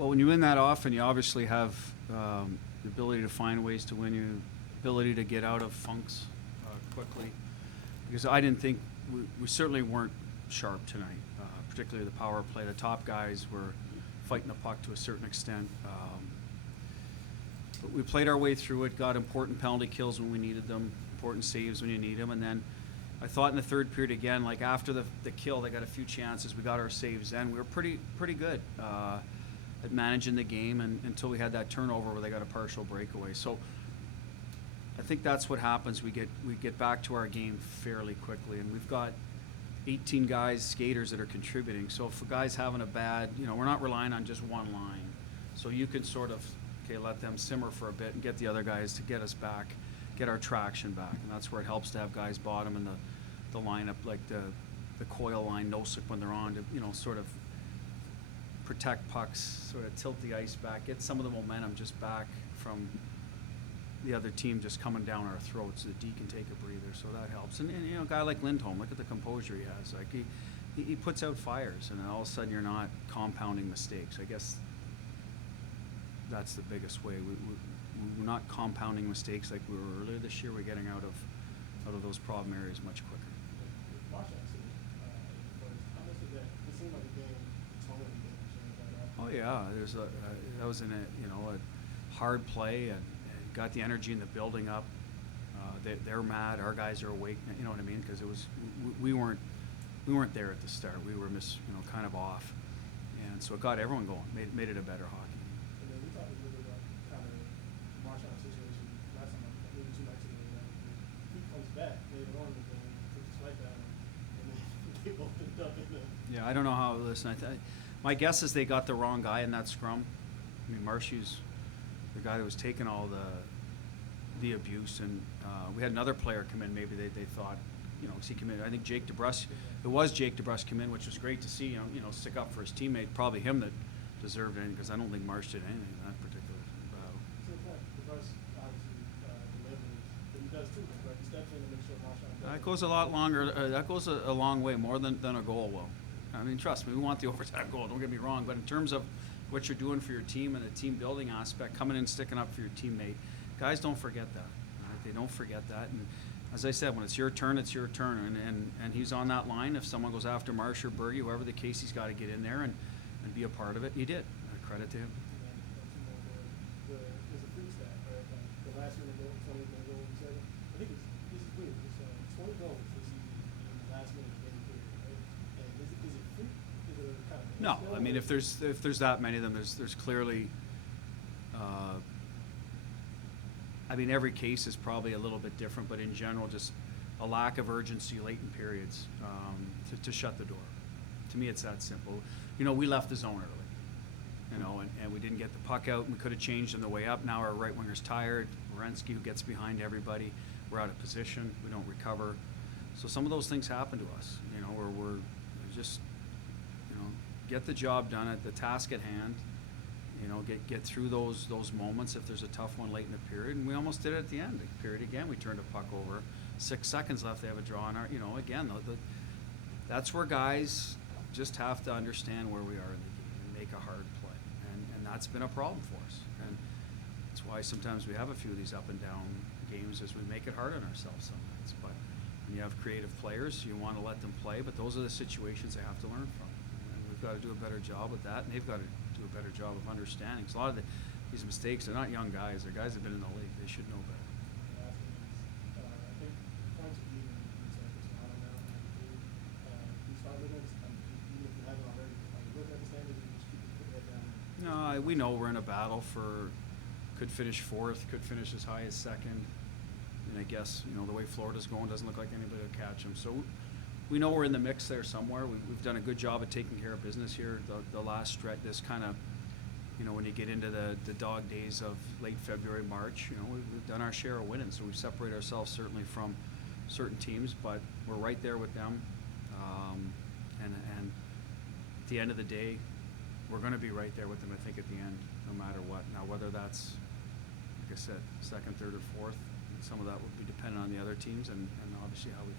Well, when you win that often, you obviously have the ability to find ways to win, you ability to get out of funks quickly. Because I didn't think, we certainly weren't sharp tonight, particularly the power play. The top guys were fighting the puck to a certain extent. But we played our way through it, got important penalty kills when we needed them, important saves when you need them, and then I thought in the third period again, like after the kill, they got a few chances. We got our saves then. We were pretty good at managing the game until we had that turnover where they got a partial breakaway. So I think that's what happens. We get back to our game fairly quickly, and we've got 18 guys, skaters that are contributing. So if a guy's having a bad, we're not relying on just one line. So you can sort of let them simmer for a bit and get the other guys to get us back, get our traction back, and that's where it helps to have guys bottom in the lineup, like the coil line, Nosek when they're on, to sort of protect pucks, sort of tilt the ice back, get some of the momentum just back from the other team just coming down our throats so that D can take a breather. So that helps. And a guy like Lindholm, look at the composure he has. Like he puts out fires, and all of a sudden you're not compounding mistakes. I guess that's the biggest way. We're not compounding mistakes like we were earlier this year. We're getting out of those problem areas much quicker. Oh yeah, that was in a hard play and got the energy in the building up. They're mad. Our guys are awake. You know what I mean? Because we weren't there at the start. We were kind of off, and so it got everyone going. Made it a better hockey. Yeah, I don't know how. Listen, my guess is they got the wrong guy in that scrum. I mean, Marshy's the guy that was taking all the abuse, and we had another player come in. Maybe they thought, he came in. I think Jake DeBrusk. It was Jake DeBrusk come in, which was great to see. Stick up for his teammate. Probably him that deserved it, because I don't think Marsh did anything in that particular battle. That goes a lot longer. That goes a long way, more than a goal will. I mean, trust me, we want the overtime goal, don't get me wrong, but in terms of what you're doing for your team and the team building aspect, coming in, sticking up for your teammate, guys don't forget that. Right? They don't forget that. And as I said, when it's your turn, it's your turn. And he's on that line. If someone goes after Marsh or Berge, whoever the case, he's got to get in there and be a part of it. He did. Credit to him. No, I mean, if there's that many of them, there's clearly. I mean, every case is probably a little bit different, but in general, just a lack of urgency late in periods to shut the door. To me, it's that simple. We left the zone early, and we didn't get the puck out, and we could have changed on the way up. Now our right winger's tired. Marinofski, who gets behind everybody, we're out of position. We don't recover. So some of those things happen to us, where we're just, get the job done at the task at hand, get through those moments if there's a tough one late in the period. And we almost did it at the end of the period again. We turned a puck over. 6 seconds left, they have a draw on our, again, that's where guys just have to understand where we are in the game and make a hard play. And that's been a problem for us. And that's why sometimes we have a few of these up and down games, as we make it hard on ourselves sometimes. But when you have creative players, you want to let them play, but those are the situations they have to learn from. And we've got to do a better job with that, and they've got to do a better job of understanding. So a lot of these mistakes, they're not young guys. They're guys that have been in the league. They should know better. No, we know we're in a battle for, could finish fourth, could finish as high as second. And I guess, the way Florida's going, doesn't look like anybody will catch them. So we know we're in the mix there somewhere. We've done a good job of taking care of business here. The last stretch, this kind of, when you get into the dog days of late February, March, we've done our share of winning. So we separate ourselves certainly from certain teams, but we're right there with them. And at the end of the day, we're going to be right there with them, I think, at the end, no matter what. Now, whether that's, like I said, second, third, or fourth, some of that will be dependent on the other teams and obviously how we